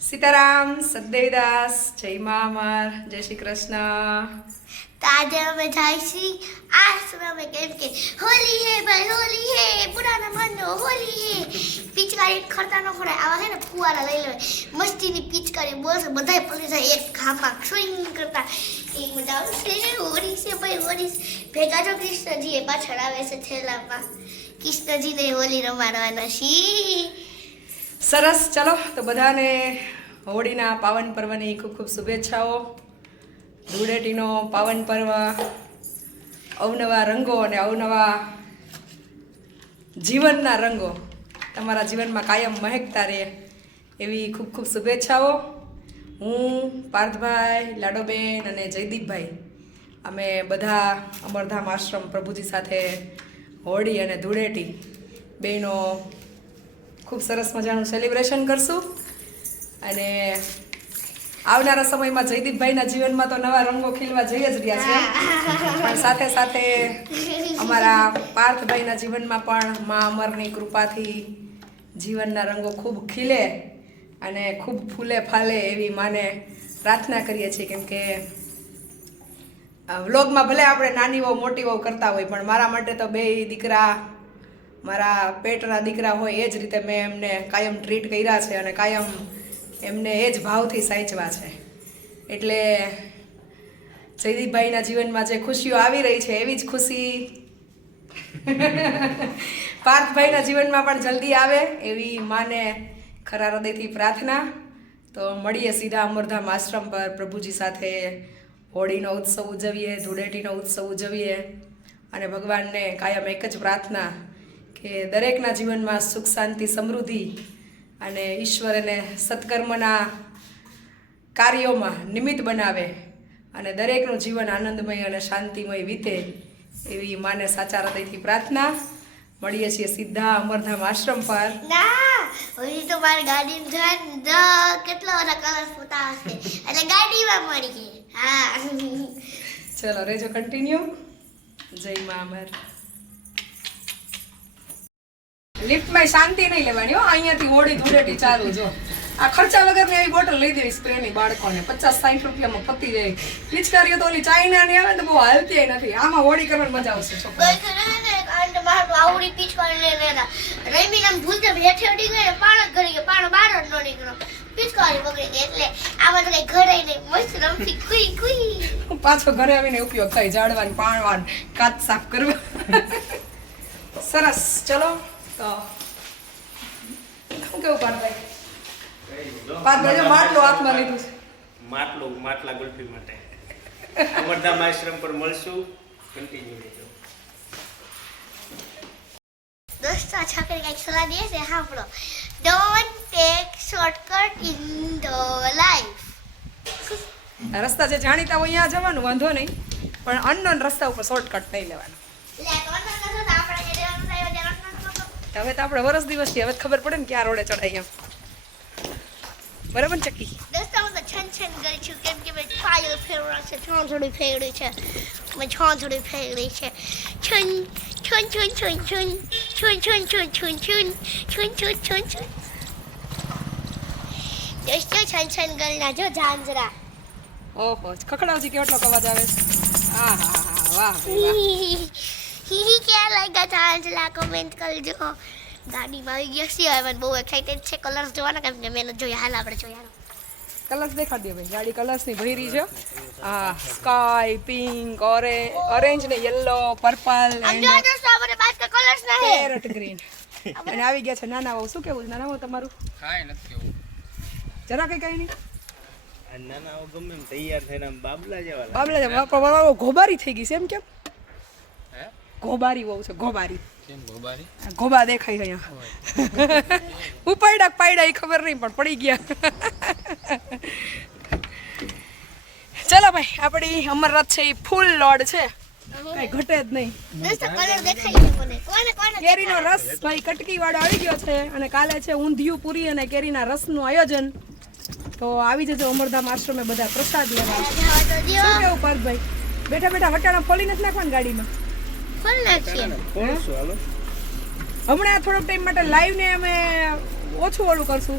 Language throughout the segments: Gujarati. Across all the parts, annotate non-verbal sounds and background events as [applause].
સીતારામ, સદેવદાસ, જય મા જય શ્રી કૃષ્ણ. તો આજે અમે જઈશી આશ્રમે કેમ કે હોલી હે ભાઈ, હોલી હે, પુરાના માનો હોલી હે. પિચકારી ખરતા ન ખરાય આવા છે ને ફુવારા લઈ લેવાય. મસ્તીની પિચકારી બોલશે બધાય પડી જાય, એક ખાપા સ્વિંગ કરતા એક મજા આવશે હોળી છે ભાઈ, હોળી છે. ભેગા જો કૃષ્ણજી એ પાછળ આવે છે થેલામાં. કૃષ્ણજીને હોલી રમાડવાના છી સરસ. ચલો, તો બધાને હોળીના પાવન પર્વની ખૂબ ખૂબ શુભેચ્છાઓ. ધૂળેટીનો પાવન પર્વ, અવનવા રંગો અને અવનવા જીવનના રંગો તમારા જીવનમાં કાયમ મહેકતા રહે એવી ખૂબ ખૂબ શુભેચ્છાઓ. હું પાર્થભાઈ લાડોબેન અને જયદીપભાઈ, અમે બધા અમરધામ આશ્રમ પ્રભુજી સાથે હોળી અને ધૂળેટી બેનો ખૂબ સરસ મજાનું સેલિબ્રેશન કરશું. અને આવનારા સમયમાં જયદીપભાઈના જીવનમાં તો નવા રંગો ખીલવા જઈ જ રહ્યા છે. પણ સાથે સાથે અમારા પાર્થભાઈના જીવનમાં પણ મા અમરની કૃપાથી જીવનના રંગો ખૂબ ખીલે અને ખૂબ ફૂલે ફાલે એવી માને પ્રાર્થના કરીએ છીએ. કેમ કે વ્લોગમાં ભલે આપણે નાની વહુ, મોટી વહુ કરતા હોય, પણ મારા માટે તો બે દીકરા મારા પેટના દીકરા હોય એ જ રીતે મેં એમને કાયમ ટ્રીટ કર્યા છે અને કાયમ એમને એ જ ભાવથી સાચવા છે. એટલે જયદીપભાઈના જીવનમાં જે ખુશીઓ આવી રહી છે એવી જ ખુશી [laughs] પાર્થભાઈના જીવનમાં પણ જલ્દી આવે એવી માને ખરા હૃદયથી પ્રાર્થના. તો મળીએ સીધા અમરધામ આશ્રમ પર પ્રભુજી સાથે હોળીનો ઉત્સવ ઉજવીએ ધૂળેટીનો ઉત્સવ ઉજવીએ અને ભગવાનને કાયમ એક જ પ્રાર્થના કે દરેકના જીવનમાં સુખ શાંતિ સમૃદ્ધિ અને ઈશ્વર એને સત્કર્મના કાર્યોમાં નિમિત્ત બનાવે અને દરેકનું જીવન આનંદમય અને શાંતિમય વીતે એવી માને સાચા હૃદયથી પ્રાર્થના. મળીએ છીએ સીધા અમરધામ આશ્રમ પર. ના હજી તો મારી ગાડી કેટલા બધા કલર હશે. એટલે ગાડીમાં મળી ગઈ હા. ચલો રેજો કન્ટિન્યુ જય મા અમર. લિફ્ટમાં શાંતિ નહીં લેવાની હો. અહીંયાથી ઓડી ધૂળેટી ચાલુ જો. આ ખર્ચા વગરની એવી બોટલ લઈ દેવી સ્પ્રેની બાળકોને. પચાસ સાઠ રૂપિયામાં પતી જાય. પિચકારીઓ તો ઓલી ચાઇના ની આવે ને તો બહુ હાલતી નથી. આમાં હોળી કરવાની મજા આવશે ને આવડી પીચ કરી લે લેલા રમી નામ ભૂલતે હેઠે ઉડી ગઈ ને પાણ ઘડી ગયો. પાણ બહાર ન નીકળ્યો. પિચકારી પકડી ગઈ એટલે આમાં તો કઈ ઘરે નહીં. મસ્ત રમતી કુઈ કુઈ પાછો ઘરે આવીને ઉપયોગ થાય. ઝાડવાનું પાણવાનું કાચ સાફ કરવા. સરસ. ચલો. તો. શું કેવું પાડભાઈ પાડભાઈ જો. હાથમાં લીધું છે. માટલું માટલા ગુલ્ફી માટે. અમરધામ આશ્રમ પર મળશું. કન્ટિન્યુ રહેજો. દોસ્તો આ છોકરી કંઈક સલાહ દે છે? સાંભળો don't take shortcut in the life રસ્તા જે જાણીતા હોય ત્યાં જવાનું વાંધો નહીં. પણ અનનોન રસ્તા ઉપર શોર્ટકટ નહીં લેવાનો લે તો ન ન તો આપણે જે દેવાનું થાય એ દેવાનું ન હવે તો આપણે વરસ દિવસથી હવે ખબર પડે ને ક્યાં રોડે ચડાઈ એમ બરાબર ચકી ચક્કી તો છન છન કરી છું કેમ કે મેં પાયલ ફેરવા છે છોણ થોડી ફેરવી છે મેં છોણ થોડી ફેરવી છે છન છન છન છન છન છન છન છન છન છન છન છન છન છન દોસ્તો છન છન કરી જો ઝાંઝરા ઓહો ખખડાવજી કેટલો અવાજ આવે હા હા હા વાહ વાહ હી ક્યાં લાગ્યા ઝાંઝરા કોમેન્ટ કરજો ગાડીમાં આવી ગયા છીએ હવે બહુ એક્સાઇટેડ છે કલર્સ જોવાના કેમ કે મેં જોયા હાલ આપણે જોયા કલર્સ દેખાડ દે ભાઈ ગાડી કલર્સની ભરી છે આ સ્કાય પિંક ઓરે ઓરેન્જ ને યલો પર્પલ એન્ડ કલર્સ ના હે પેરટ ગ્રીન અને આવી ગયા છે નાના બહુ શું કેવું નાના બહુ તમારું કાંઈ નથી કેવું જરા કઈ કઈ નહીં આ નાના ગમે એમ તૈયાર થઈને આમ બાબલા જેવા. બાબલા બાપા બાબા ગોબારી થઈ ગઈ છે એમ કેમ ગોબારી બહુ છે ગોબારી. ગોબા દેખાય છે અહીંયા. ઉપાડ્યા પાડ્યા એ ખબર નહીં પણ પડી ગયા. ચલો ભાઈ આપણી અમરરથ છે એ ફૂલ લોડ છે. કઈ ઘટે જ નહીં. કેરીનો રસ ભાઈ કટકી વાળો આવી ગયો છે અને કાલે છે ઊંધિયું પૂરી અને કેરીના રસનું આયોજન. તો આવી જજો અમરધામ આશ્રમે બધા પ્રસાદ લેવા. શું કેવું પાર્થભાઈ બેઠા બેઠા વટાણા ફોલી નથી નાખવાનું ગાડીમાં? ખોલ નાખીએ હમણાં થોડોક ટાઈમ માટે લાઈવ ને અમે ઓછું ઓલું કરશું.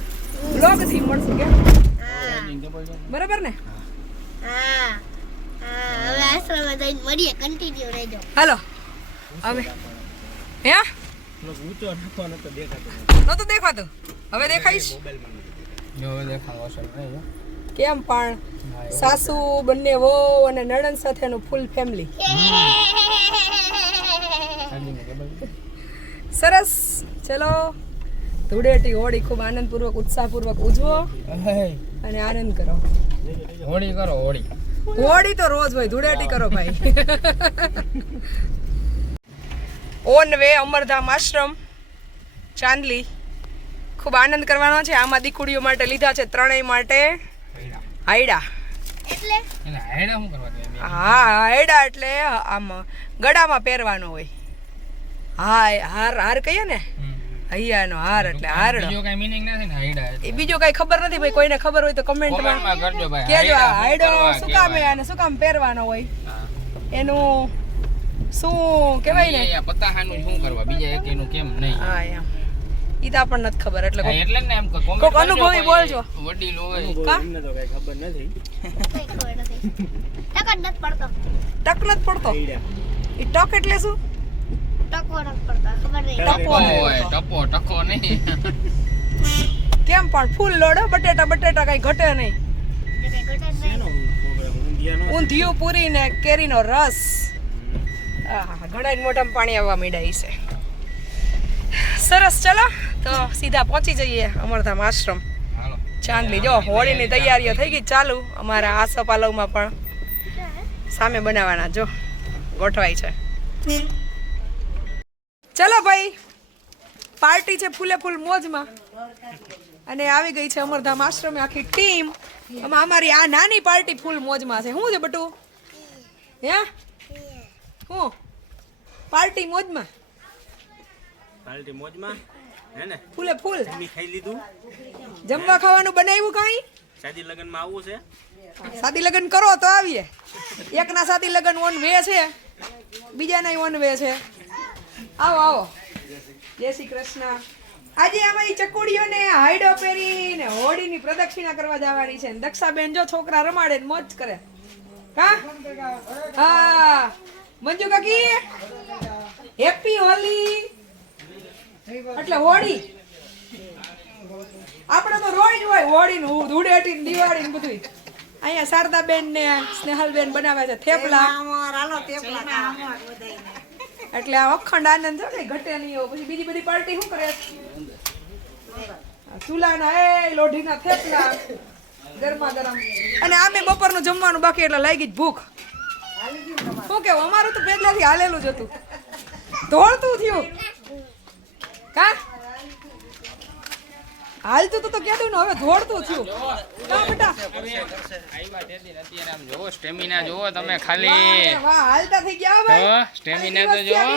બ્લોગથી મળશું કે? બરાબર ને? હા. હા હવે આશ્રમમાં જઈને મળીએ કન્ટિન્યુ રહેજો. હાલો. અમે હે? ઊંચો નતો દેખાતો. નતું દેખાતું હવે દેખાઈશ? દેખાવ કેમ પણ? સાસુ બંને વહુ અને નણંદ સાથેનું ફૂલ ફેમિલી સરસ. ચલો. ધૂળેટી હોળી ખૂબ આનંદપૂર્વક ઉત્સાહપૂર્વક ઉજવો અને આનંદ કરો. હોળી કરો હોળી. હોળી તો રોજ હોય ધૂળેટી કરો ભાઈ. On way Amardham Ashram Chandli. ખૂબ આનંદ કરવાનો છે. આમાં દીકુડીઓ માટે લીધા છે ત્રણેય માટે હાયડા. એટલે? હા હાયડા એટલે આમ ગળામાં પહેરવાનો હોય. હા હાર હાર કહીએ ને? હૈયાનો હાર એટલે હારડો. બીજો કઈ મીનિંગ નથી ને હાઈડા એ બીજું કઈ ખબર નથી ભાઈ કોઈને ખબર હોય તો કમેન્ટમાં કોમેન્ટમાં કરજો ભાઈ. કેજો આ હાયડો શું કામ કામ અને શું કામ પહેરવાનો હોય? એનું શું કહેવાય ને? એ પતાહાનું શું કરવા? બીજા એક એનું કેમ નહીં? હા એમ. ઈ તો આપણને નથી ખબર એટલે એટલે ને એમ કોક અનુભવી બોલજો. વડીલ હોય. કા? એમને તો કઈ ખબર નથી. કઈ ખબર નથી ટક નથી પડતો ટક નથી પડતો? ઈ ટક એટલે શું? ટકો નથી પડતો ખબર નહીં. ટકો ને. હોય. ટપો ટકો નહીં. કેમ પણ ફૂલ લોડ બટેટા બટેટા કઈ ઘટે નહીં? ઊંધિયું પૂરી ને કેરીનો રસ. ઘણા જ મોઢામાં પાણી આવવા માંડ્યા છે. સરસ ચલો. તો સીધા પહોંચી જઈએ અમરધામ આશ્રમ. ચાંદલી જો હોળીની તૈયારીઓ થઈ ગઈ ચાલુ. અમારા આસોપાલવમાં પણ સામે બનાવવાના જો ગોઠવાય છે. ચલો ભાઈ પાર્ટી છે ફૂલે ફૂલ મોજમાં. અને આવી ગઈ છે અમરધામ આશ્રમે આખી ટીમ. આમાં અમારી આ નાની પાર્ટી ફૂલ મોજમાં છે. શું છે બટુ? હે? હું પાર્ટી મોજમાં? પાર્ટી મોજમાં? હે ને? ફૂલે ફૂલ. ખાઈ લીધું. જમવા ખાવાનું બનાવ્યું કાંઈ? શાદી લગ્નમાં આવવું છે. શાદી લગ્ન કરો તો આવીએ. એકના શાદી લગ્ન ઓન વે છે. બીજાના ઓન વે છે. આવો આવો. જય શ્રી કૃષ્ણ. આજે અમારી ચકુડીઓને હાઈડો પહેરીને હોળીની પ્રદક્ષિણા કરવા જવાની છે. દક્ષાબેન જો છોકરા રમાડે ને મોજ કરે. કા હા. મંજુ કાકી? હેપી હોલી એટલે હોળી. આપણે તો રોજ હોય હોળી નું ધૂળેટી દિવાળી ને બધું અહીંયા શારદાબેન ને સ્નેહલબેન બનાવે છે થેપલા. એટલે આ અખંડ આનંદ છે ને, ઘટે નહીં એવો. પછી બીજી બધી પાર્ટી શું કરે? ચૂલાના, એ લોઢીના થેપલા, ગરમા ગરમ. અને આમે બપોરનું જમવાનું બાકી, એટલે લાગી જ ભૂખ. શું કેવું? અમારું તો પહેલાથી હાલેલું જ હતું. ધોળતું થયું. કા? હાલતું તો તો કહેતું ને? હવે દોડતું થયું ના બેટા આમ જોવો સ્ટેમિના જોવો તમે ખાલી. વાહ હાલતા થઈ ગયા હો ભાઈ. સ્ટેમિના તો જોવો.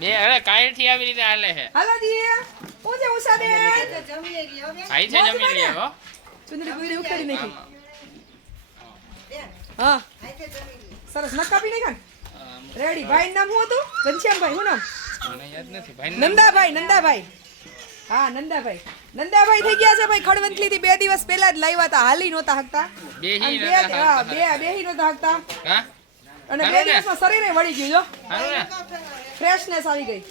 બે. અરે કાયરથી આવી રીતે હાલે છે. હાલો જી હું છે ઉષાબેન? આઈ છે જમી લે હો. ચુંદડી કોઈ ઉખાડી નાખી. હા. સરસ નકાપી નાખ્યા રેડી. ભાઈ નામ શું હતું? ઘનશ્યામભાઈ શું નામ? મને યાદ નથી. ભાઈ નંદાભાઈ નંદાભાઈ. હા નંદાભાઈ. નંદાભાઈ થઈ ગયા છે ભાઈ ખડવંતલી થી બે દિવસ પહેલા જ લાવ્યા હતા. હાલી નહોતા હકતા. બે હા બે બેહી નહોતા હકતા. અને બે? દિવસમાં શરીરે વળી ગયું જો ફ્રેશનેસ આવી ગઈ.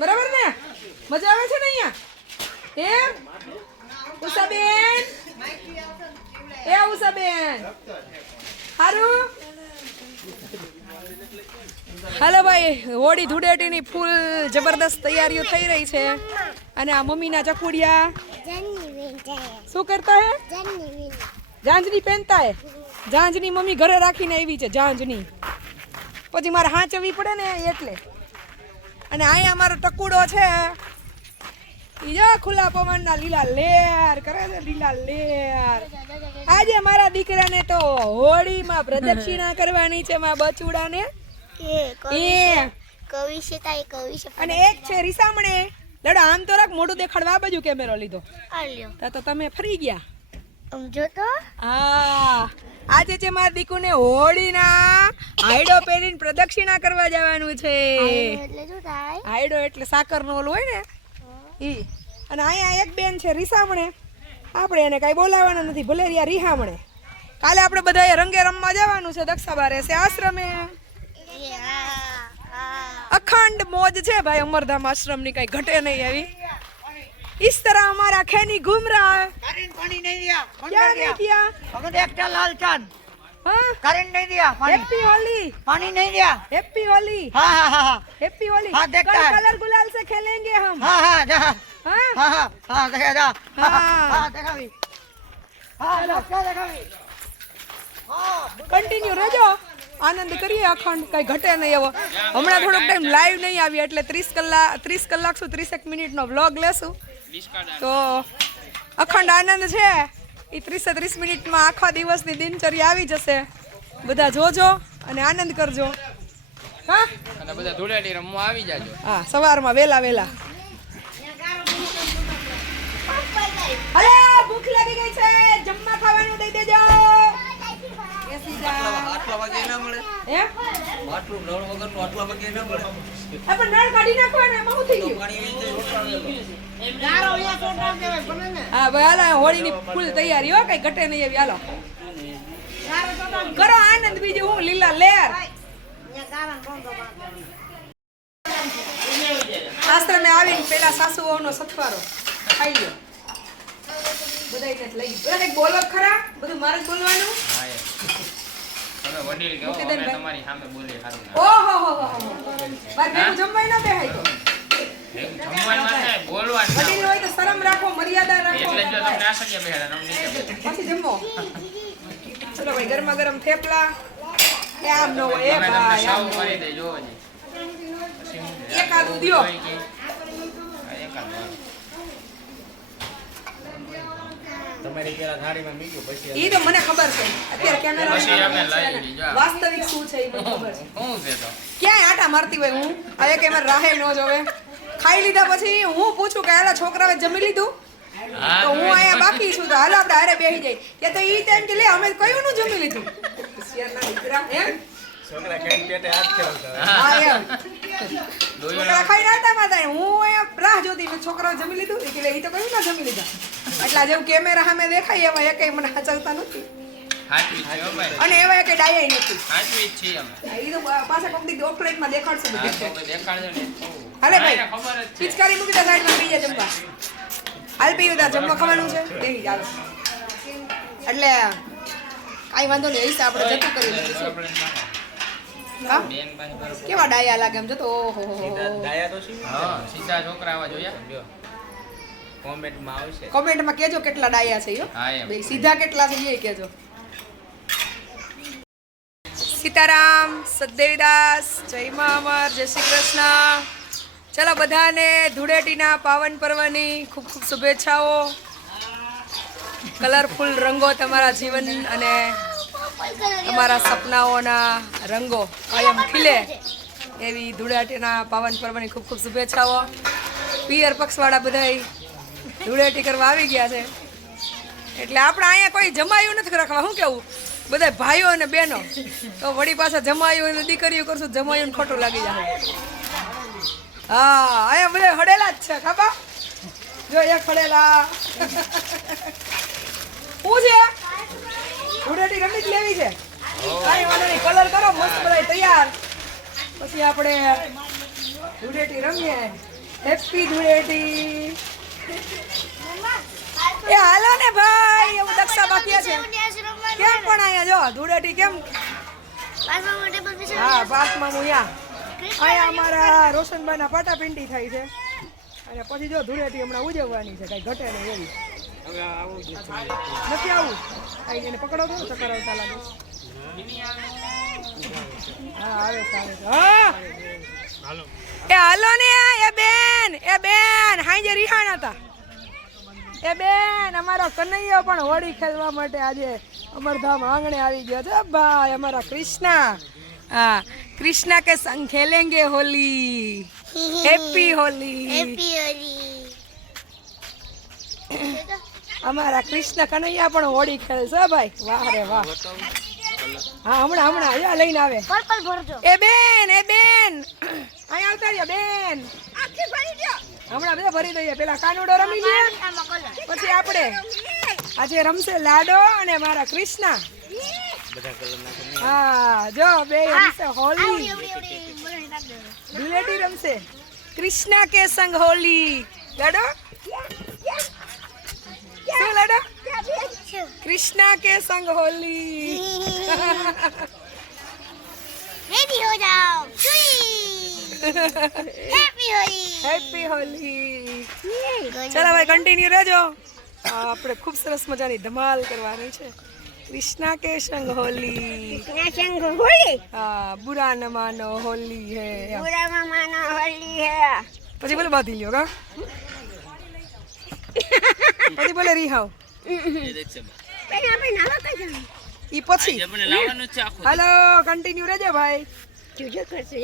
બરાબર ને? મજા આવે છે ને અહીંયા? એમ ઉષાબેન? એ ઉષાબેન. હારું? હાલો ભાઈ, હોળી ધૂળેટીની ફૂલ જબરદસ્ત તૈયારીઓ થઈ રહી છે. અને આ મમ્મીના ચકુડિયા. શું કરતા હે? જાંજની પહેનતા હે જાંજની મમ્મી ઘરે રાખીને આવી છે જાંજની પછી મારે હાંચવી પડે ને એટલે. અને અહીંયા મારો ટકુડો છે. ઈ જો ખુલ્લા પવનના લીલા લેર કરે છે લીલા લેર. આજે મારા દીકરાને તો હોળીમાં પ્રદક્ષિણા કરવાની છે મારા બચુડાને. એ કવિ છે કવિ છે અને એક છે રીસામણે. લડો આમ તો રાખ મોઢું દેખાડવા બાજુ કેમેરો લીધો. તા તો તમે ફરી ગયા. સમજો તો. હા. આજે છે મારા દીકુને હોળીના હાઈડો પહેરીને પ્રદક્ષિણા કરવા જવાનું છે. થાય? એટલે સાકરનો ઓલું હોય ને. ઈ અને અહીંયા એક બેન છે રીસામણે આપણે એને કાંઈ બોલાવવાના નથી ભલે રહ્યા રીહામણે કાલે આપણે બધાએ રંગે રમવા જવાનું છે દક્ષાબારે છે આશ્રમે અખંડ મોજ છે ભાઈ અમરધામ આશ્રમની કઈ ઘટે નહીં એવી इस तरह हमारा खैनी घूम रहा है करेंट पानी नहीं दिया बंद क्या कर दिया नहीं किया हमें देखता लाल चांद हाँ करेंट नहीं दिया पानी हैप्पी होली पानी नहीं दिया हैप्पी होली हाँ हाँ हाँ हाँ हैप्पी होली हाँ, देखता कल है। कलर गुलाल से खेलेंगे हम हाँ हाँ जा हाँ હા હા કન્ટિન્યુ રહેજો. આનંદ કરીએ અખંડ. કઈ ઘટે નહીં એવો. હમણાં થોડોક ટાઈમ લાઈવ નહીં આવી એટલે ત્રીસ કલાક ત્રીસ કલાક શું ત્રીસેક મિનિટનો વ્લોગ લેશું. તો અખંડ આનંદ છે. એ ત્રીસે ત્રીસ મિનિટમાં આખા દિવસની દિનચર્યા આવી જશે. બધા જોજો અને આનંદ કરજો. હા? અને બધા ધૂળેટી રમવા આવી જાજો. હા સવારમાં વેલા વેલા. અરે ભૂખ લાગી ગઈ છે. જમવા ખાવાનું દઈ દેજો. આટલા વાગે ના મળે. હે? આટલું નળ વગરનું આટલા વાગે ના મળે. આ પણ નળ કાઢી એમાં થઈ ગયું? પાણી આવી જાય. રોટલા હા ભાઈ હાલો હોળીની ફૂલ તૈયારી હો કઈ ઘટે નહીં એવી હાલો. કરો આનંદ બીજું હું લીલા લેર. આશ્રમે આવીને પેલા સાસુ વહુનો સથવારો ખાઈ લ્યો. બધાયને જ લઈ. બધા કંઈક બોલો ખરા? બધું મારે જ બોલવાનું? હા તમે વડીલ કહો મૂકી દે ને અમે તમારી સામે બોલીએ સારું ના. ઓહો હો હો હો બાર ભેગું જમવાય ન બેહાય તો? જમવાનું નથી, બોલવાનું ના વડીલ હોય. તો શરમ રાખો મર્યાદા રાખો. એટલે જો તમને આ બેહાડા, તમને પછી જમો. ચલો ભાઈ ગરમા ગરમ થેપલા. એ આમ નો એ ભાઈ આમ ન એકાદું દ્યો. કોઈ કે, હા, એકાદું હાલો. તમારી પેલા થાળીમાં મીઠું પછી ઈ તો મને ખબર છે. અત્યારે કેમેરા પછી અમે લઈ લીધા. વાસ્તવિક શું છે એ મને ખબર છે. શું છે તો? ક્યાંય આટા મારતી હોય હું? આ એક એમાં રાહે ન જોવે. ખાઈ લીધા પછી હું પૂછું કે હાલા છોકરાએ જમી લીધું? તો હું અહીંયા બાકી છું તો હાલો આપણે હારે બેસી જાય કે તો ઈ ટાઈમ કે લે અમે કયું નું જમી લીધું? હોશિયારના દીકરા એમ? છોકરા કઈ પેટે હાથ ફેરવતા હા એમ. છોકરા ખાઈ મારતા હોય. હું રાહ જોતી મેં છોકરાઓ જમી લીધું એ કે લે તો કયું ના જમી લીધા એટલે જેવું કેમેરા સામે દેખાય એવા એકેય મને હાચવતા નથી છે. અને એવા કે ડાયા નથી હાચવી છીએ અમે. ઈ તો પાછા કોક દી ઓફલાઈનમાં દેખાડશું દેખાડશે બધું દેખાડજો ને. હાલે ભાઈ. ખબર છે. પિચકારી મૂકી દે સાઈડમાં જા જમવા હાલ પીવું દા જમવા ખાવાનું છે દેહી ચાલો એટલે કાઈ વાંધો નહીં હૈસા આપણે જતું કરી દઈશું આપણે નાખો. હા બેન પાસે બરોબર. કેવા ડાયા લાગે એમ જતો ઓહો હો હો સીધા ડાયા તો શું હા, સીધા છોકરા આવા જોયા? જો. કોમેન્ટમાં આવશે. કોમેન્ટમાં કેજો કેટલા ડાયા છે યો હા, બે સીધા કેટલા છે એ કેજો સીતારામ સદદેવીદાસ જય મા અમર જય શ્રી કૃષ્ણ. ચલો બધાને ધૂળેટીના પાવન પર્વની ખૂબ ખૂબ શુભેચ્છાઓ. કલરફુલ રંગો તમારા જીવન અને તમારા સપનાઓના રંગો કાયમ ખીલે એવી ધૂળાટીના પાવન પર્વની ખૂબ ખૂબ શુભેચ્છાઓ. પિયર પક્ષવાળા બધાય ધૂળેટી કરવા આવી ગયા છે. એટલે આપણે અહીંયા કોઈ જમાયું નથી રાખવા. શું કેવું? બધા ભાઈઓ અને બહેનો. તો વળી પાછા જમાયું અને દીકરીઓ કરશું, જમાયું ખોટું લાગી જાય. હા, અહીંયા બધા હડેલા જ છે, ખાબા. જો એક હડેલા શું [laughs] ધૂળેટી રમી જ લેવી છે. કાંઈ વાંધો નહીં કલર કરો, મસ્ત બધા તૈયાર. પછી આપણે ધૂળેટી રમીએ. હેપી ધૂળેટી. એ હાલો ને ભાઈ, એવું દક્ષા બાકી છે. કેમ પણ અહીંયા જો, ધૂળેટી કેમ? હા બાસમાં હું અહીંયા. અહીંયા અમારા રોશનભાઈના પાટાપિંડી થાય છે. અને પછી જો ધૂળેટી હમણાં ઉજવવાની છે, કઈ ઘટે નહીં એવી. નથી આવું? આઈ એને પકડો તો ચક્કર આવતા લાગે. હા આવે આવે છે. એ હાલો ને એ બેન એ બેન હાઈ જે રિહાણા હતા. એ બેન અમારો કનૈયો પણ હોળી ખેલવા માટે આજે અમરધામ આંગણે આવી ગયો છે. ભાઈ અમારા કૃષ્ણા. હા કૃષ્ણા કે સંગ ખેલેંગે હોલી? [laughs] હેપી હોલી અમારા કૃષ્ણ કનૈયા પણ હોળી ખેલશે ભાઈ. વાહ રે વાહ. હા હમણાં હમણાં અહીંયા લઈને આવે. પર્પલ ભરજો. એ બેન એ બેન. અહીંયા આવતા રહ્યો બેન. હમણાં બધા ભરી દઈએ. પેલા કાનુડો રમી લઈએ પછી આપણે આજે રમશે લાડો અને મારા કૃષ્ણા. બધા કલર નાખો હા. જો બે રમશે હોલી દો. ધૂળેટી રમશે. કૃષ્ણ કે સંગ હોલી લાડો શું લાડો કૃષ્ણા કે સંગ હોલી? रेडी हो जाओ હેપી હોલી हैप्पी होली ચાલો ભાઈ કન્ટિન્યુ રહેજો. આપણે ખૂબ સરસ મજાની ધમાલ કરવાની છે. કૃષ્ણા કે સંગ હોલી? હા બુરા ન માનો હોલી હે. એમ. પછી બોલે બાધી લ્યો કા પછી બોલે રીહાવ. ઈ પછી. આપણે લાવવાનું જ છે આખું હાલો કન્ટિન્યુ રહેજો ભાઈ. જોજો કરશે